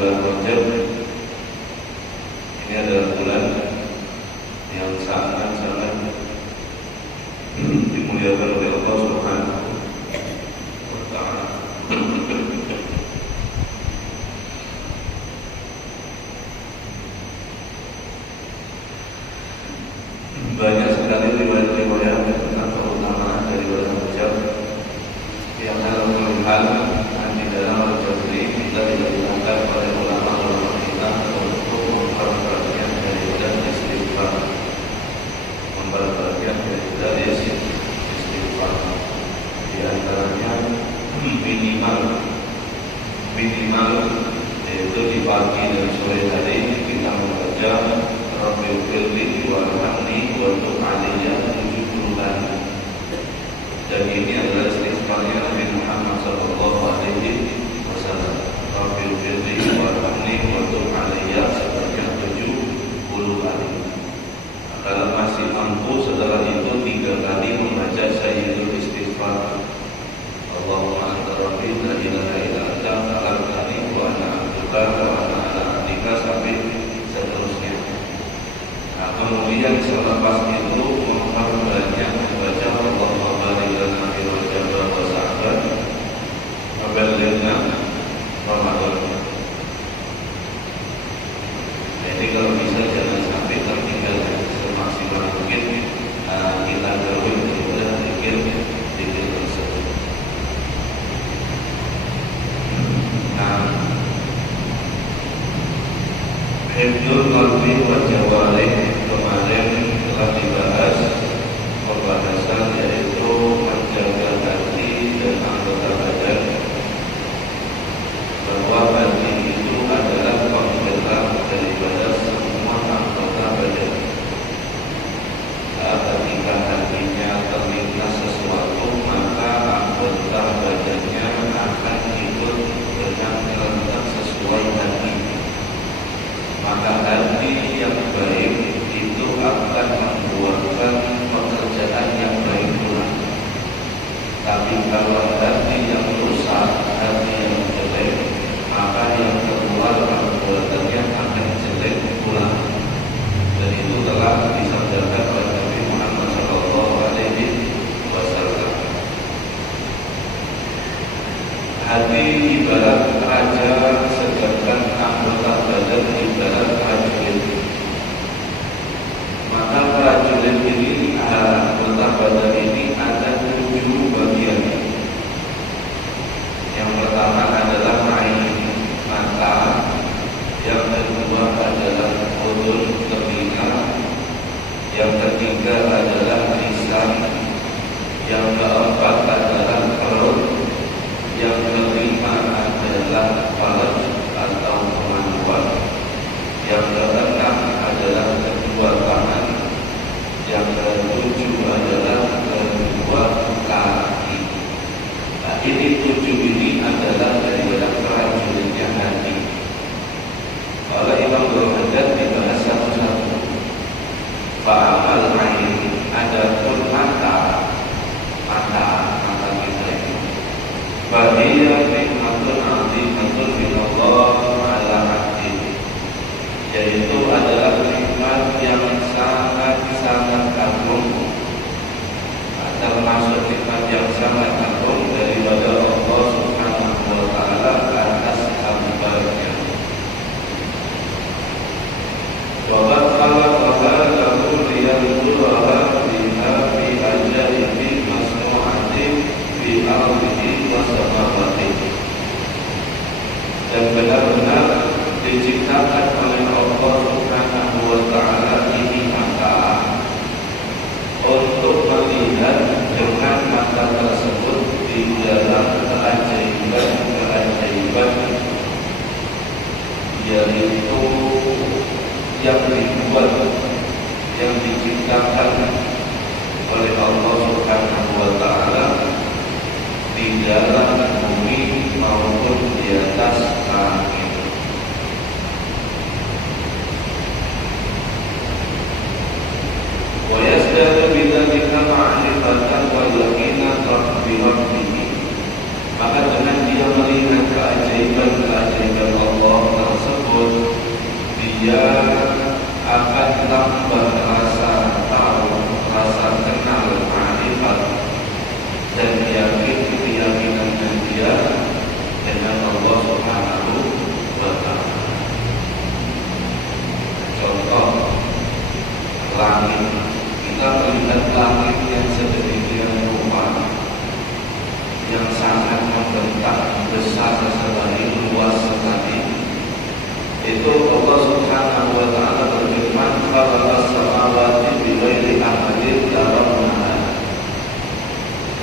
bulan Rajab. Ini adalah bulan yang sangat-sangat dimuliakan oleh Allah Subhanahu wa Ta'ala. Banyak sekali riwayat-riwayat tentang keutamaan dari bulan Rajab yang dalam melihat di dalam Rajab ini kita tidak diangkat oleh ulama-ulama kita untuk memperhatikan daripada istighfar, memperhatikan dari istighfar. Di antaranya minimal yaitu di pagi dan sore hari kita membaca Rabbil firli warhamni wa tub alayya 70 kali. Dan ini adalah istighfarnya Nabi Muhammad sallallahu alaihi wasallam. Rabbil firli warhamni wa tub alayya sebanyak 70 kali. Kalau masih mampu setelah itu 3 kali membaca sayyidul istighfar. Allahumma anta rabbi la ilaha illa anta khalaqtani wa ana 'abduka wa ana 'ala 'ahdika sampai seterusnya. Nah, kemudian selepas itu memperbanyak membaca Allahumma barik lana fi Rajab wa Sya'ban wa ballighna Ramadan. Jadi kalau bisa jangan sampai tertinggal, semaksimal mungkin kita gawin daripada zikir tersebut. Nah, hifdzul qalbi wa jawarih kemarin telah dibahas pembahasan yaitu menjaga hati dan anggota badan, bahwa hati itu adalah penggerak daripada semua anggota badan. Ketika hatinya terlintas sesuatu, maka anggota badannya akan ikut dengan terlintas sesuai hati. Maka hati yang baik itu akan membuatkan pekerjaan yang baik pula. Tapi kalau hati yang rusak, hati yang jelek, maka yang keluar perbuatannya akan jelek pula. Dan itu telah disabdakan oleh Nabi Muhammad SAW. Hati ibarat raja, sedangkan anggota badan ibarat prajurit. Maka prajurit ini, anggota badan ini ada 7 bagian. Yang pertama adalah mata, yang kedua adalah udhun, telinga, yang ketiga adalah lisan, yang keempat adalah perut, yang kelima adalah farj atau kemaluan, yang keenam adalah kedua tangan, yang ketujuh adalah kedua kaki. Nah, ini 7 ini adalah daripada prajuritnya hati. Kalau Imam Ghazali dibahas satu-satu. Fa'amal ain, ada pun mata kita ini. Bahia nikmatun azimatun min Allah ala abdi, yaitu adalah nikmat yang sangat-sangat agung, termasuk nikmat yang sangat agung daripada Allah Subhanahu wa Ta'ala atas hambanya. Wa qala lahu liyabluwaha biha fi ajaibi masnu'atin fi ardihi wa samawatihi. Dan benar-benar diciptakan oleh Allah Subhanahu wa Ta'ala ini mata untuk melihat dengan mata tersebut di dalam keajaiban yaitu yang dibuat, yang diciptakan oleh Allah Subhanahu wa Ta'ala di dalam bumi maupun di atas langit. Wa yasdadu bidzalika ma'rifatan wa yaqinan bi rabbih. Maka dengan dia melihat keajaiban Allah Itu Allah Subhanahu wa taala berfirman, "Khalaqas samawati bighairi amalin tarawnaha."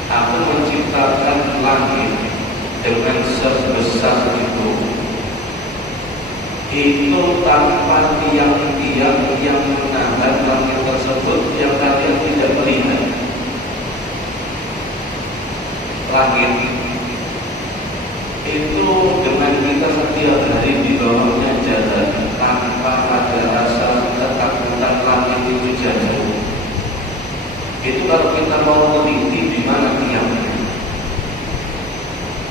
Aku menciptakan langit dengan sebesar itu tanpa tiang-tiang yang menahan langit tersebut yang kalian tidak melihat. Langit itu dengan kita setiap hari di bawahnya jalan tanpa ada rasa ketakutan langit itu jatuh. Itu kalau kita mau teliti di mana tiangnya,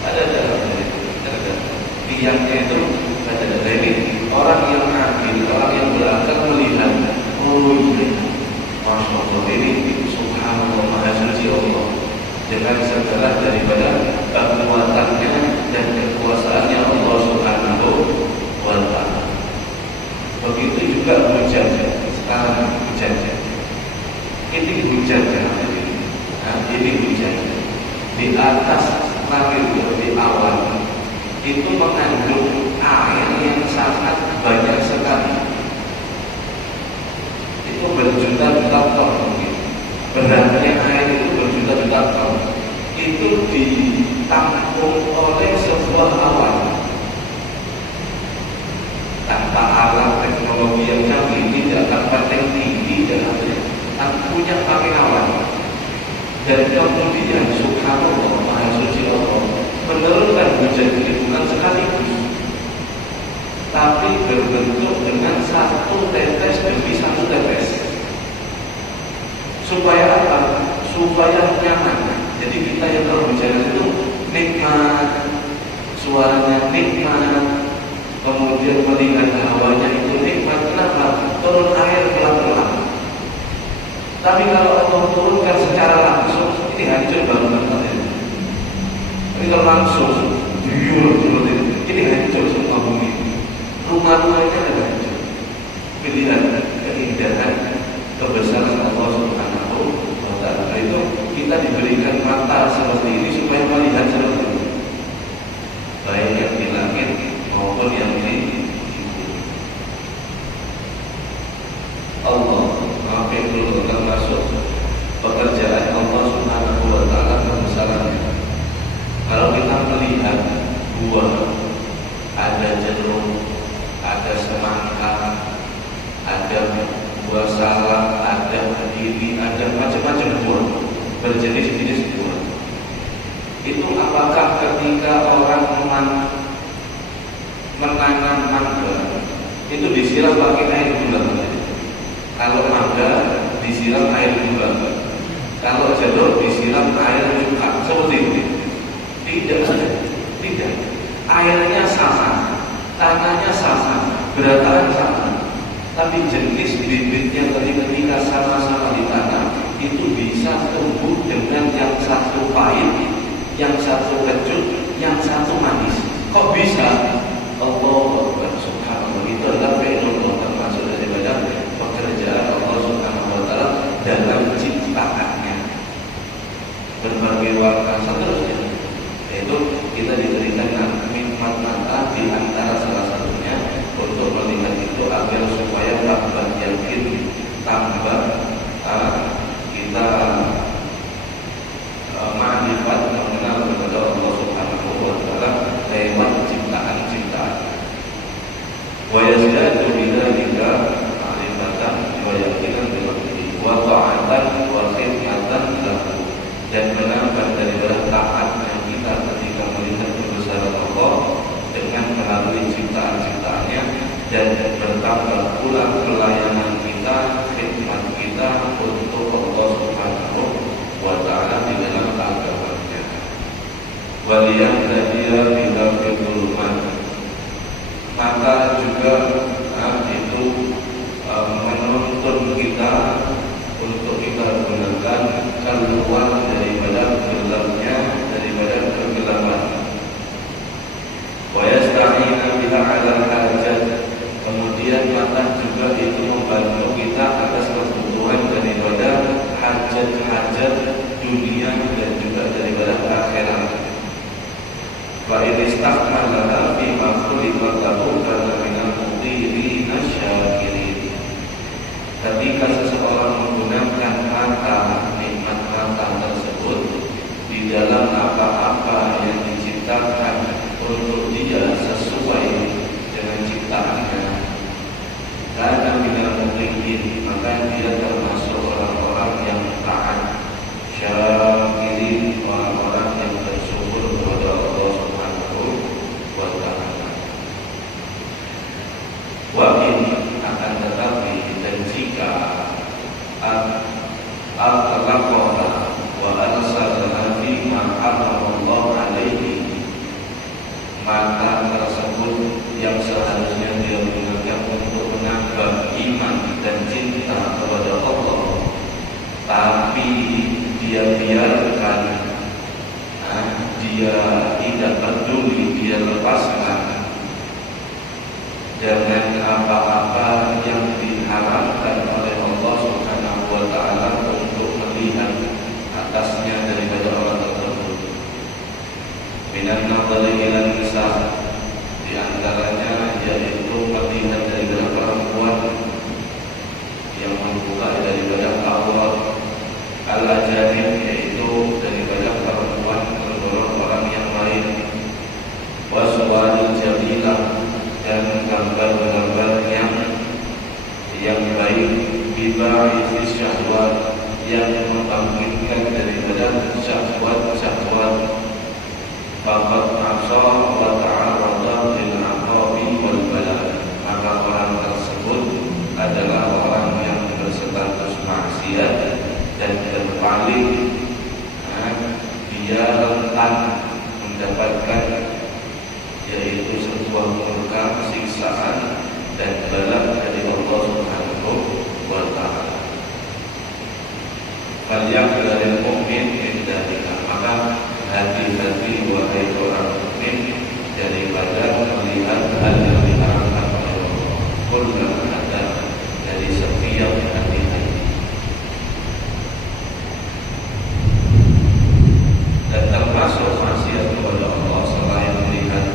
ada tiangnya itu ada. Ini orang yang adil, orang yang berakal melihat, oh iya, Masya Allah, ini Subhanallah, Maha Suci Allah, dengan segala daripada kekuatannya dan kekuasaannya Allah Subhanahu wa ta'ala. Begitu juga hujan. Sekarang hujan. Ini hujan. Nah, ini hujan. Di atas langit di awan itu mengandung air yang sangat banyak sekali. Itu berjuta-juta ton mungkin. Beratnya air itu berjuta-juta ton. Itu ditampung oleh sebuah awan. Tanpa alat teknologi yang canggih, tidak tanpa teknik, tidak punya pakai awan. Dan kemudian Subhanallah, Maha Suci Allah menurunkan hujan ini bukan sekaligus, tapi berbentuk dengan satu tetes demi satu tetes. Supaya apa? Supaya nyaman. Jadi kita yang kalau berjalan itu nikmat, suaranya nikmat, kemudian melihat hawanya itu nikmat. Kenapa? Turun air pelan-pelan. Tapi kalau Allah turunkan secara langsung, ini hancur bangunan. Ini kalau langsung, ini hancur semua bumi. Rumah-rumahnya ada hancur. Pilihan keindahan kebesaran Allah Subhanahu wa ta'ala itu kita diberikan mata seperti ini supaya melihat seperti ini, baik yang di langit maupun yang di Allah. Maafin dulu termasuk pekerjaan Allah Subhanahu wa ta'ala kebesarannya. Kalau kita melihat buah, ada jeruk, ada semangka, ada buah salak, ada kediri, ada macam-macam buah, berjenis-jenis buah. Itu apakah ketika orang menanam mangga itu disiram pakai air gula? Kalau mangga disiram air gula, kalau jeruk disiram air cuka, seperti itu? Tidak. Airnya sama, tanahnya sama, berataan sama. Tapi jenis bibitnya ketika sama-sama di tanah itu bisa tumbuh dengan yang satu pahit, yang satu kecut, yang satu manis. Kok bisa? Allah Subhanahu itu adalah fenomena termasuk daripada pekerjaan Allah Subhanahu wa ta'ala dalam ciptaannya. Berbagai warna seterusnya. Itu kita diberikan nikmat mata di antara salah satunya untuk melihat itu agar supaya tambah yakin, tambah kita ma'rifat mengenal kepada Allah Subhanahu wa ta'ala lewat ciptaan-ciptaan. Wa yazdadu bidzalika ma'rifatan wa yaqinan billahi wa ta'atan wa khidmatan lahu, dan menambah daripada taatnya kita ketika melihat kebesaran Allah dengan melalui ciptaan-ciptaannya, dan bertambah pula pelayanan kita, khidmat kita untuk Allah Subhanahu wa ta'ala di dalam agamanya. Waliyahdadiya bila fidulman, maka juga itu menuntun kita untuk kita gunakan keluar daripada gelapnya, daripada kegelapan. Wa yasta'ina biha 'alal hajat, kemudian maka juga itu membantu kita atas kebutuhan daripada hajat-hajat dunia dan juga daripada akhirat. Wa idistakmalaha fi ma khuliqa lahu kana minal Wa in akan tetapi dan jika al-talaqona wa arsalna fi ma Allah alaihi, maka tersebut yang seharusnya dia gunakan untuk menambah iman dan cinta kepada Allah, tapi dia biarkan, dia tidak peduli, dia lepaskan dengan apa-apa yang diharapkan oleh Allah Subhanahu wa taala untuk melihat atasnya daripada orang tersebut. Minan nadhari ila nisa, di antaranya yaitu melihat daripada perempuan yang membuka daripada aurat, al-ajanib yaitu daripada perempuan tergolong orang yang lain, waswarul jamilah dan gambar-gambar yang baik, biba'i fi syahwat yang membangkitkan daripada syahwat-syahwat, faqad asa wa ta'arrada lil aqabi wal bala, maka orang tersebut adalah orang yang berstatus maksiat dan berpaling, dia rentan mendapatkan yaitu sebuah murka, siksaan dan bala dari Allah Subhanahu wa taala. Falyahdharil mu'min min dzalika, maka hati-hati wahai orang mukmin daripada melihat hal yang diharamkan oleh Allah. Kullu ada dari setiap hati-hati. Dan termasuk maksiat kepada Allah selain melihat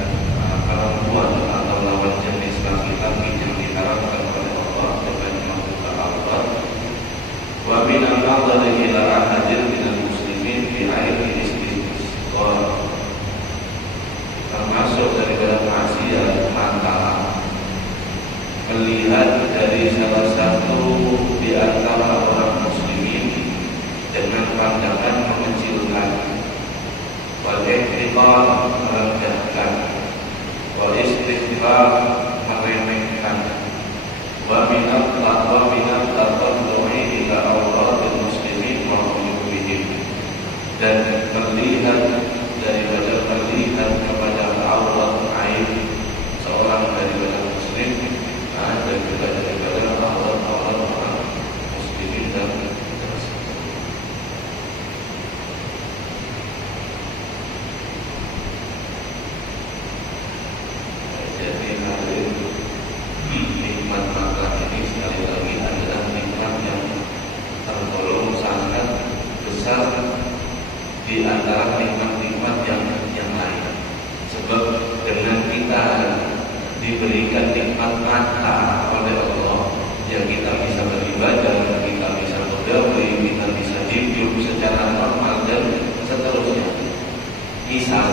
perempuan atau lawan jenis laki-laki yang diharamkan oleh Allah dengan membuka aurat. Wa min al-nadhari ila ahadin minal muslimin fi aini istisqa, termasuk daripada maksiat mata melihat dari salah satu di antara orang muslimin dengan pandangan mengecilkan, wal ihtiqar merendahkan, wal istighfar meremehkan, wa minat tatallu'i ila awradil muslimin wa qulubihim, dan melihat daripada melihat kepada aurat aib seorang daripada muslim, dan juga daripada aurat orang muslimin dan jadi nikmat makan ini sekali lagi adalah nikmat yang tergolong sangat besar di antara nikmat-nikmat yang lain. Sebab dengan kita diberikan nikmat mata oleh Allah, ya kita bisa beribadah, kita bisa bergaul, kita bisa hidup secara normal dan seterusnya. Misal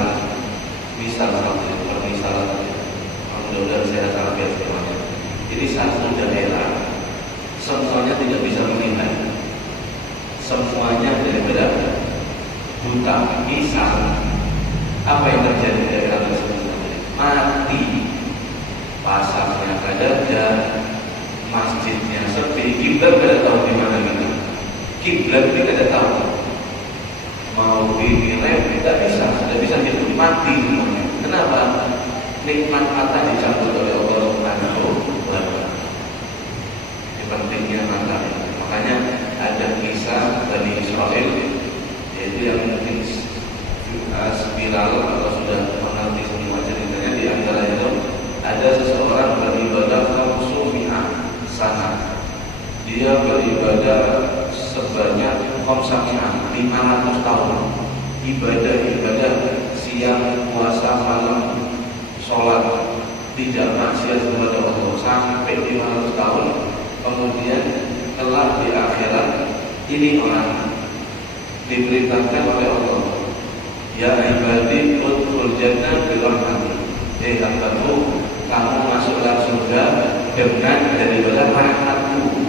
mudah-mudahan saya sampaikan semuanya. Jadi satu daerah semuanya tidak bisa melihat, semuanya daripada buta. Misal apa yang terjadi di daerah tersebut? Mati, pasarnya ada, masjidnya sepi, kiblat tidak tahu di mana kita. Kiblat kita tidak tahu. Mau dinilai tidak bisa hidup, mati semuanya. Kenapa? Nikmat mata dicabut oleh Allah Subhanahu wa taala. Pentingnya mata. Makanya ada kisah Bani Israel, yaitu yang mungkin spiral atau sudah mengerti semua ceritanya. Di antara itu ada seseorang beribadah khamsumi'ah sana. Dia beribadah sebanyak 500 tahun. Ibadah siang, puasa, malam, sholat, tidak maksiat kepada Allah sampai 500 tahun. Kemudian telah di akhirat ini orang diberitakan oleh Allah, ya ibadi udkhul jannah bi rahmati, hambaku, kamu masuklah surga dengan daripada rahmatku.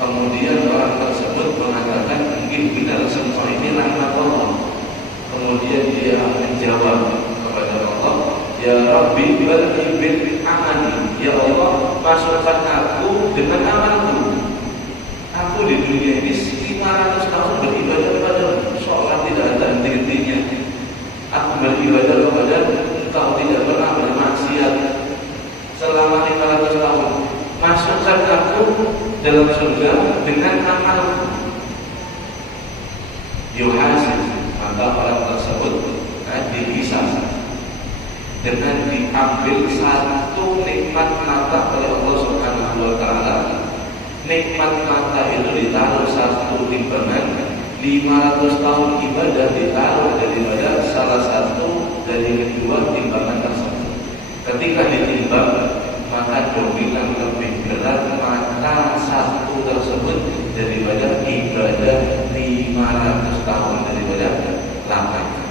Kemudian orang tersebut mengatakan, mungkin benar semua ini rahmat Allah. Kemudian dia menjawab kepada Allah, Ya Rabbi balghi bil amali, ya Allah masukkan aku dengan amalku. Aku di dunia ini 500 tahun beribadah kepadamu, sholat tidak ada henti-hentinya. Aku beribadah kepada Engkau, tidak pernah bermaksiat selama 500 tahun. Masukkan aku dalam surga dengan amalku. Yuhasib, maka orang tersebut dihisab dengan diambil satu nikmat mata oleh Allah Subhanahu wa taala. Nikmat mata itu ditaruh satu timbangan, 500 tahun ibadah ditaruh daripada salah satu dari kedua timbangan tersebut. Ketika ditimbang, maka dominan lebih berat mata satu tersebut daripada ibadah 500 tahun daripada lamanya.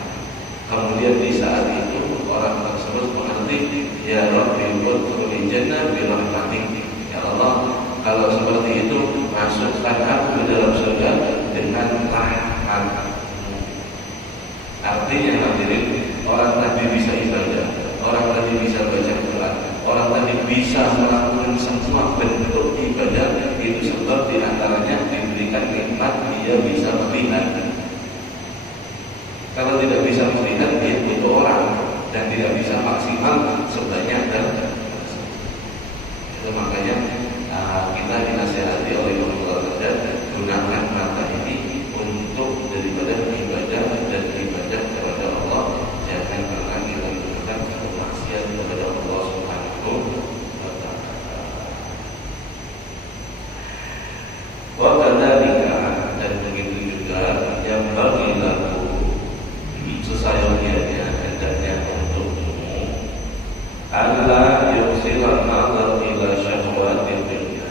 Kemudian di saat itu orang tersebut mengerti, ya Rabbi udkhulil jannah bi rahmatik. Ya Allah, kalau seperti itu masukkan aku ke dalam surga dengan rahmat-Mu. Artinya hadirin, orang tadi bisa ibadah, orang tadi bisa baca Quran, orang tadi bisa melakukan semua bentuk ibadah, itu sebab diantaranya diberikan nikmat dia bisa melihat. Kalau tidak bisa melihat, dia butuh orang dan tidak bisa maksimal sebanyak dan itu makanya kita dinasihati oleh Allah Taala, gunakan mata ini untuk daripada ibadah dan ibadah kepada Allah. Jangan pernah kita gunakan untuk maksiat kepada Allah Subhanahu wa taala. Wa kadzalika, dan begitu juga yang bagilah sesayangnya hendaknya untukmu Allah yusirat nazar ila syahwatil dunya,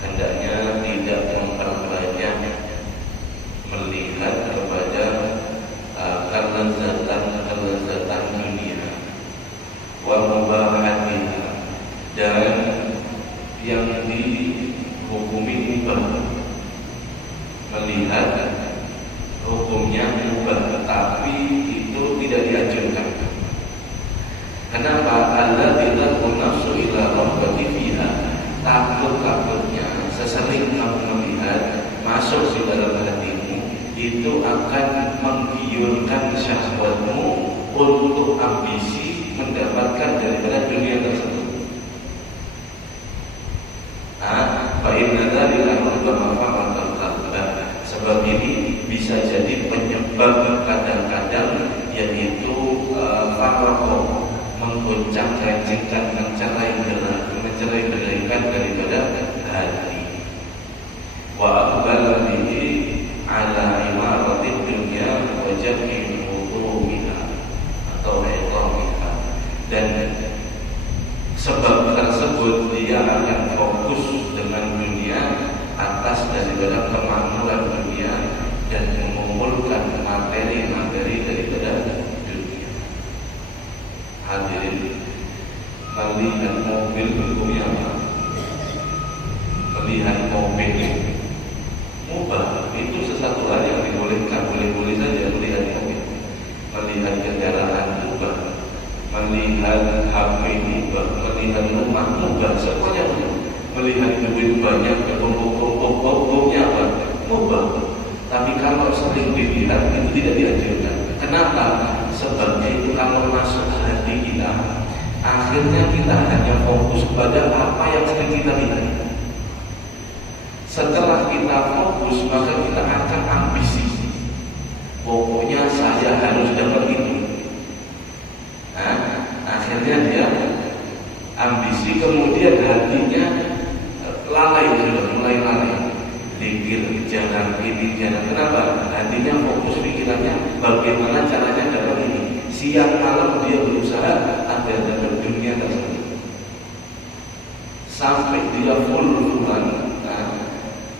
hendaknya tidak memperbanyak melihat kepada kelezatan dunia wa mubahatiha, dan yang dihukumi mubah, melihat hukumnya mubah tetapi itu tidak dianjurkan. Kenapa? Alladzina nafsu ila rabbati fiha, takutnya sesering kamu melihat masuk di dalam hatimu itu akan menggiurkan syahwatmu untuk ambisi mendapatkan daripada dunia tersebut. Fa inna dzalika mafamatul qalbah, sebab ini bisa jadi penyebab kadang-kadang yaitu farraqo, menggoncang-gancingkan, mencerai-beraikan daripada hati. Wa aqbala bihi ala imaratid dunya wa jam'i wudu'iha atau iqamiha, dan sebab tersebut dia akan fokus dengan dunia atas daripada kemakmuran dunia dan mengumpulkan materi-materi daripada dunia. Hadirin, melihat mobil hukumnya apa? Melihat mobil mubah itu sesuatu hal yang dibolehkan, boleh-boleh saja melihat mobil. Melihat kendaraan mubah, melihat HP mubah, melihat rumah mubah, semuanya mubah. Melihat duit banyak, berkumpul-kumpul-kumpulnya apa? Mubah. Tapi kalau sering dilihat itu tidak dianjurkan. Kenapa? Sebabnya itu kalau masuk ke hati kita, akhirnya kita hanya fokus pada apa yang sering kita lihat. Setelah kita fokus, maka kita akan ambisi. Pokoknya saya harus dapat itu. Akhirnya dia ambisi, kemudian hatinya lalai, sudah mulai lalai. Zikir, jangan ini, jangan. Kenapa? Hatinya fokus pikirannya bagaimana caranya dapat ini. Siang malam dia berusaha agar dapat dunia tersebut. Sampai dia full-fullan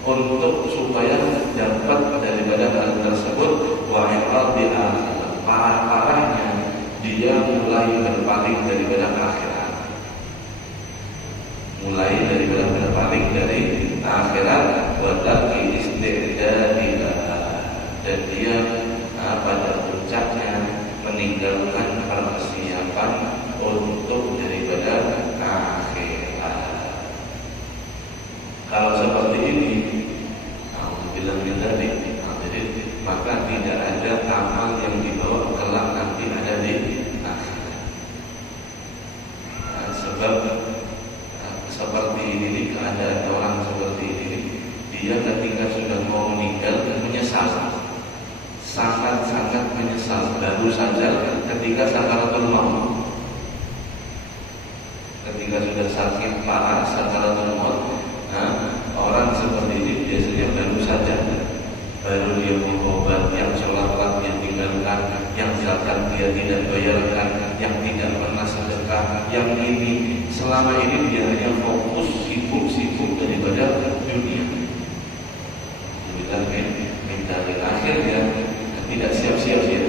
untuk supaya dapat daripada hal tersebut. Wa i'rad bil akhirah, parah-parahnya dia mulai berpaling daripada akhirat. Mulai daripada berpaling dari akhirat, wadaki istidadilah, dan dia pada puncaknya meninggalkan persiapan ketika sudah sakit parah sakaratul maut, orang seperti ini biasanya baru dia berobat, yang sholat dia tinggalkan, yang zakat dia tidak bayarkan, yang tidak pernah sedekah, yang ini selama ini dia hanya fokus sibuk daripada dunia. Minta akhir dia tidak siap-siap dia.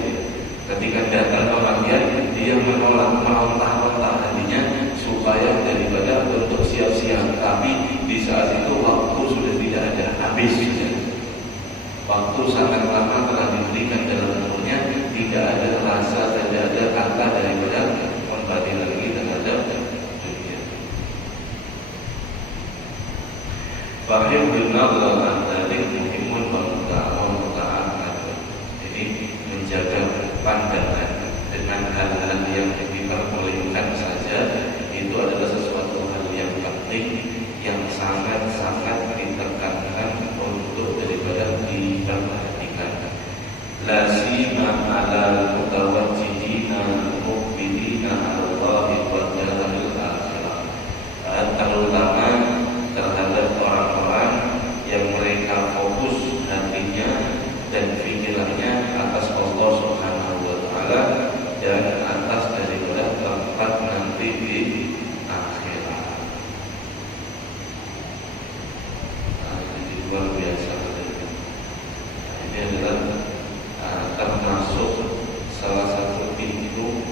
Ketika datang kematian, dia menolak meronta-ronta hatinya supaya daripada untuk siap-siap. Tapi di saat itu waktu sudah tidak ada, habis. Waktu sangat lama telah diberikan dalam umurnya, tidak ada rasa, tidak ada kata daripada kembali lagi terhadap dunia. Fahim bin-nadhar dari muhimun wa-muta'amad. Jadi menjaga pandangan dengan hal-hal yang diperbolehkan saja, itu adalah sesuatu hal yang penting, yang sangat-sangat ditekankan untuk daripada diperhatikan. La sima ala mutawajjihina muqbilina Allahi wa jalal akhirah. Terutama terhadap orang-orang yang mereka fokus hatinya dan pikirannya atas Allah Subhanahu wa taala dan atas daripada tempat nanti di akhirat. Ini luar biasa. Ini adalah termasuk salah satu pintu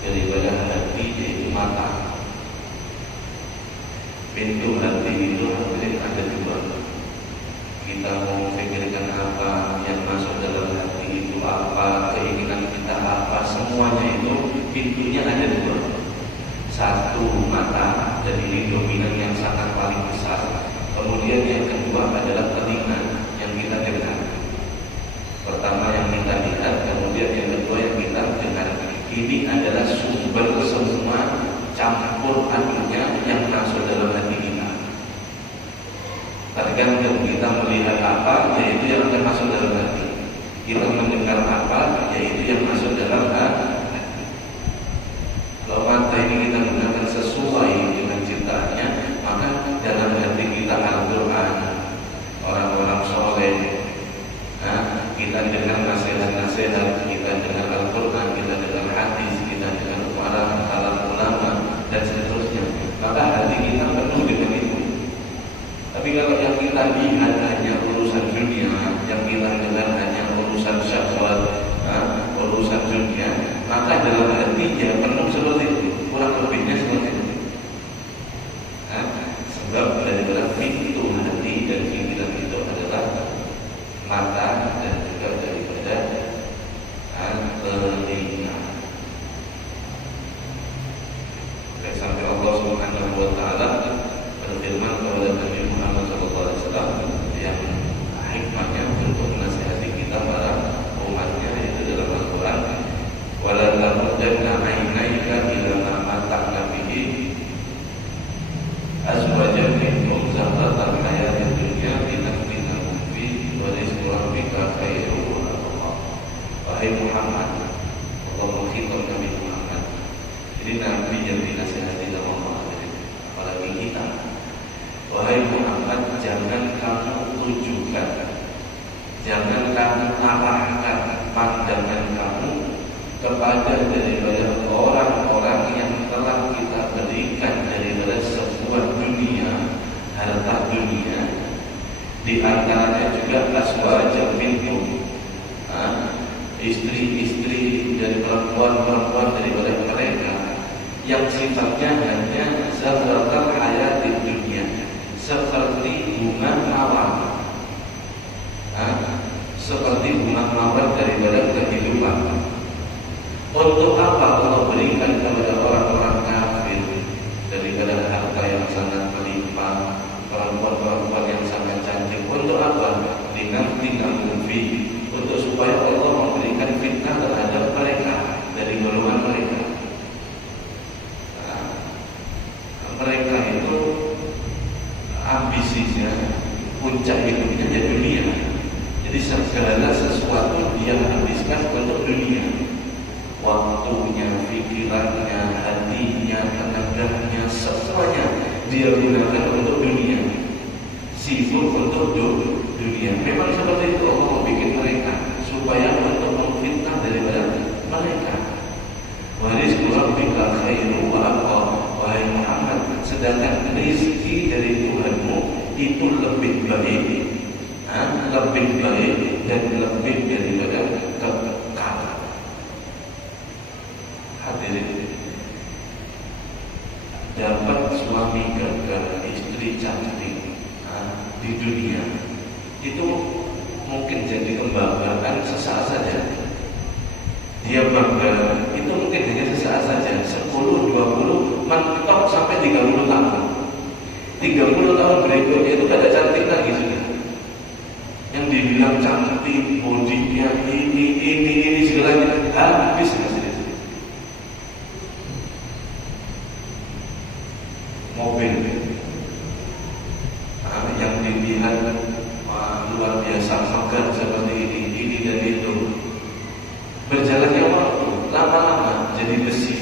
daripada hati, yaitu mata. Pintu hati itu hampir ada dua. Kita mau pikirkan apa, yang masuk dalam hati itu apa, keinginan kita apa, semuanya itu pintunya ada dua. Satu mata, dan ini dominan yang sangat paling besar. Kemudian yang kedua adalah telinga yang kita dengar. Pertama yang kita lihat, kemudian yang kedua yang kita dengar. Ini adalah sumber semua campur aduknya yang masuk dalam hati kita. Tergantung kita melihat apa, yaitu yang akan masuk dalam hati. Kita mendengar apa, yaitu yang masuk dalam hati. Kalau mata ini kita gunakan sesuai dengan ciptaannya, maka dalam hati kita Al-Quran, orang-orang soleh, kita dengar nasihat-nasihat, kita dengar Al-Quran, kita dengar hadis, kita dengar para ulama dan seterusnya. Maka hati kita penuh dengan itu. Tapi kalau yang kita lihat hanya urusan dunia, yang kita dengar hanya urusan syahwat, urusan dunia, maka dalam hatinya penuh seperti itu, kurang lebihnya seperti itu. Sebab daripada pintu hati dan pikiran itu adalah mata dan juga daripada telinga. Sampai Allah Subhanahu wa taala berfirman kepada Nabi Muhammad SAW yang hikmahnya untuk menasihati kita para umatnya, yaitu dalam Al-Quran, wala tamuddanna 'ainaika ila ma mata'na bihi azwajan minhum zahratal hayatid dunya linaftinahum fihi wa rizqu rabbika khairun wa abqa. Wahai Muhammad, Allah menghitam Nabi Muhammad. Ini Nabi yang dinasihati oleh Allah, apalagi kita. Wahai Muhammad, jangan kamu tujukan, jangan kamu arahkan pandangan kamu kepada daripada orang-orang yang telah kita berikan daripada sebuah dunia, harta dunia. Di antaranya juga aswajam minhum, istri-istri dari perempuan-perempuan daripada mereka yang sifatnya hanya zahratal hayatid dunia, seperti bunga mawar, seperti bunga mawar daripada kehidupan. Untuk apa Allah berikan kepada orang-orang kafir daripada harta yang sangat melimpah, perempuan-perempuan yang sangat cantik? Untuk apa? Linaftinahum fihi, untuk supaya Allah memberikan fitnah terhadap mereka dari golongan mereka. Mereka itu ambisinya, puncak hidupnya ya dunia. Jadi segala sesuatu dia habiskan untuk dunia. Waktunya, pikirannya, hatinya, tenaganya, dia gunakan untuk dunia, sibuk untuk dunia. Memang seperti itu Allah membuat mereka supaya untuk memfitnah daripada mereka. Warizqu rabbika khairu wa abqa. Wahai Muhammad, sedangkan rezeki dari Tuhanmu itu lebih baik, lebih baik dan lebih daripada kekal. Hadirin, dapat suami gagah, istri cantik di dunia itu mungkin jadi kebanggaan sesaat saja. Dia bangga itu mungkin hanya sesaat saja, 10, 20, mentok sampai 30 tahun. 30 tahun berikutnya itu ada cantik lagi sudah. Yang dibilang cantik, bodinya ini segalanya habis masih. Mobil yang dilihat luar biasa megah seperti ini dan itu, berjalannya waktu lama-lama jadi besi,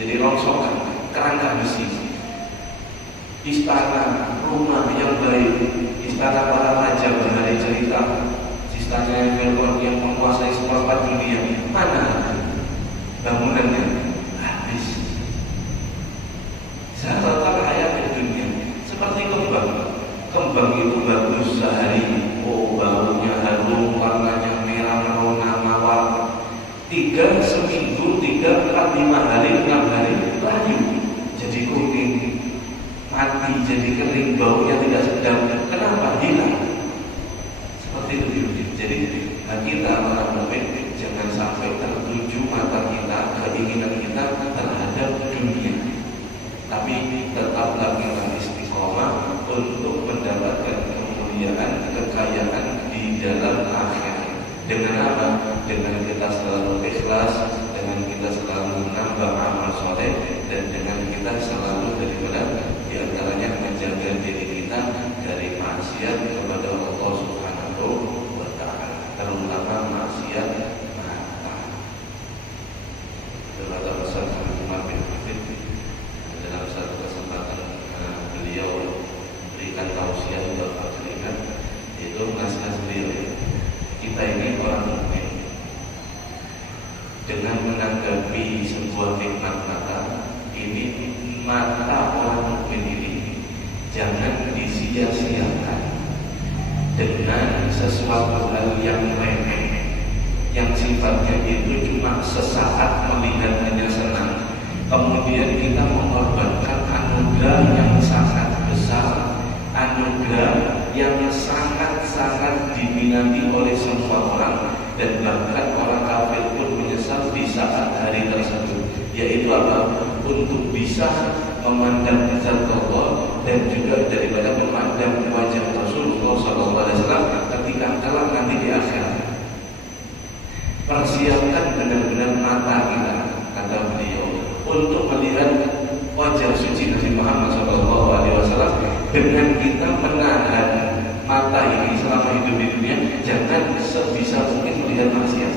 jadi rongsokan, kerangka besi. Istana, rumah yang baik, istana para raja berhari cerita, istana yang menguasai seperempat dunia, mana bangunannya habis. Sahabat hayat di dunia seperti kembang itu bagus sehari, baunya harum, warnanya merah merona mawar. 3 seminggu, 3, 4, 5 hari, 6 hari layu jadi kuning, mati, jadi kering, baunya tidak sedap. Kenapa? Hilang. Seperti itu. Jadi kita orang mukmin jangan sampai tertuju mata kita, keinginan kita terhadap dunia, tapi tetaplah kita istiqomah untuk mendapatkan kemuliaan, kekayaan di dalam akhirat. Dengan apa? Dengan kita selalu ikhlas, dengan kita selalu menambah amal soleh, dan dengan kita selalu daripada di antaranya menjaga diri kita dari maksiat kepada Allah Subhanahu wa Ta'ala, terutama maksiat mata. Dalam Ustaz Umar bin Hafid dalam satu kesempatan beliau berikan tausiah untuk masyarakat, itu nasihat beliau, kita ini orang mukmin dengan menanggapi sebuah nikmat mata ini, mata orang mukmin ini jangan disia-siakan dengan sesuatu hal yang remeh, yang sifatnya itu cuma sesaat melihat hanya senang, kemudian kita mengorbankan anugerah yang sangat besar, anugerah yang sangat-sangat diminati oleh semua orang, dan bahkan orang kafir pun menyesal di saat hari tersebut, yaitu apa? Untuk bisa memandang zat Allah dan juga daripada memandang wajah Rasulullah SAW ketika kelak nanti di akhirat. Persiapkan benar-benar mata kita, kata beliau, untuk melihat wajah suci Nabi Muhammad SAW. Dengan kita menahan mata ini selama hidup di dunia, jangan sebisa mungkin melihat maksiat.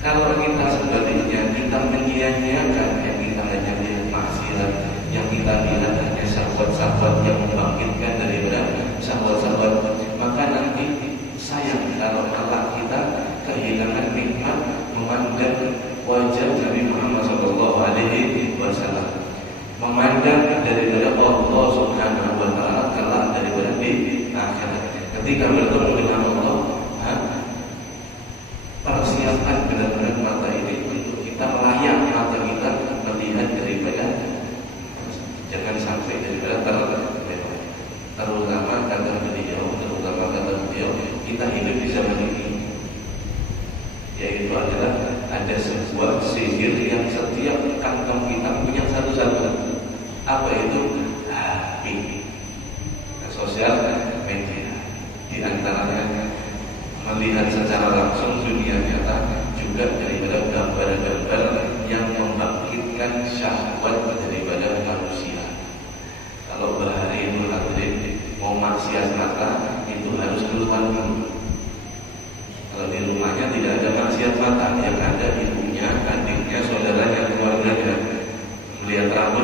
Kalau kita sebaliknya, kita menyia-nyiakan yang kita hanya lihat maksiat, yang kita lihat hanya sahabat-sahabat yang membangkitkan daripada sahabat-sahabat, maka nanti sayang kalau kelak kita kehilangan nikmat memandang wajah Nabi Muhammad SAW, memandang daripada Allah Subhanahu wa Ta'ala kelak daripada di akhirat. Ketika bertemu dengan Allah, persiapkan benar-benar mata ini untuk kita layak mata kita melihat daripada, jangan sampai daripada terutama kata beliau, kita hidup di zaman ini, yaitu adalah ada sebuah sihir yang setiap kantong kita punya satu-satu. Apa itu? HP, sosial media. Di antaranya melihat secara langsung dunia nyata, juga daripada gambar-gambar yang membangkitkan syahwat daripada manusia. Kalau bahari itu hadirin mau maksiat mata itu harus keluar dulu. Kalau di rumahnya tidak ada maksiat mata, yang ada ibunya, adiknya, saudaranya, keluarganya melihat rambut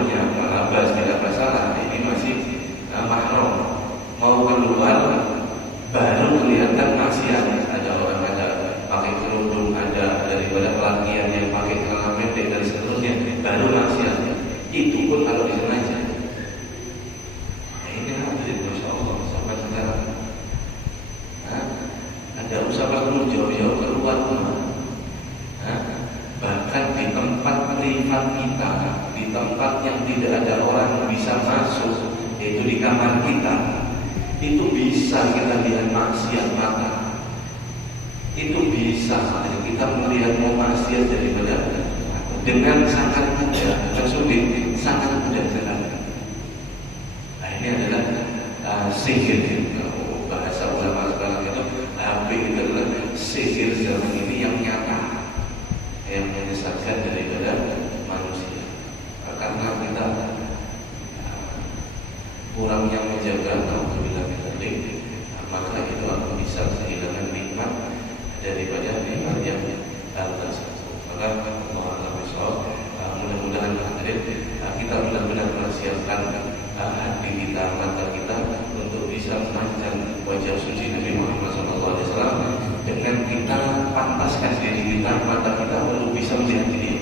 privat kita, di tempat yang tidak ada orang bisa masuk, yaitu di kamar kita, itu bisa kita lihat maksiat mata. Itu bisa kita melihat maksiat daripada dengan sangat mudah, bukan sulit, sangat mudah sekali. Nah, ini adalah sihir. Bahasa ulama sekarang itu itu adalah sihir zaman ini yang nyata, yang menyesatkan daripada manusia. Karena kita kurang yang menjaga apabila kita maka itu akan bisa kehilangan nikmat daripada nikmat yang tersebut. Maka mudah-mudahan kita benar-benar mempersiapkan hati kita, mata kita untuk bisa memandang wajah suci Nabi Muhammad SAW dengan kita pantaskan diri kita, mata kita perlu bisa melihat dia.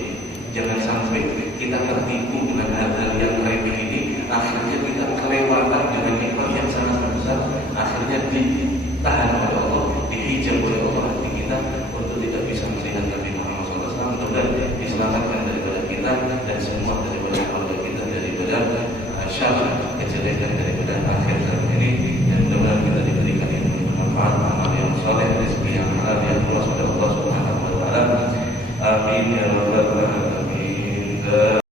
Jangan sampai kita tertipu dengan hal-hal yang remeh ini, akhirnya kita kelewatan dengan nikmat yang sangat besar, akhirnya ditahan oleh Allah, dihijab oleh Allah hati kita untuk tidak bisa melihat Nabi Muhammad SAW dan diselamatkan daripada kita dan semua daripada keluarga kita daripada syarah kejelekan dari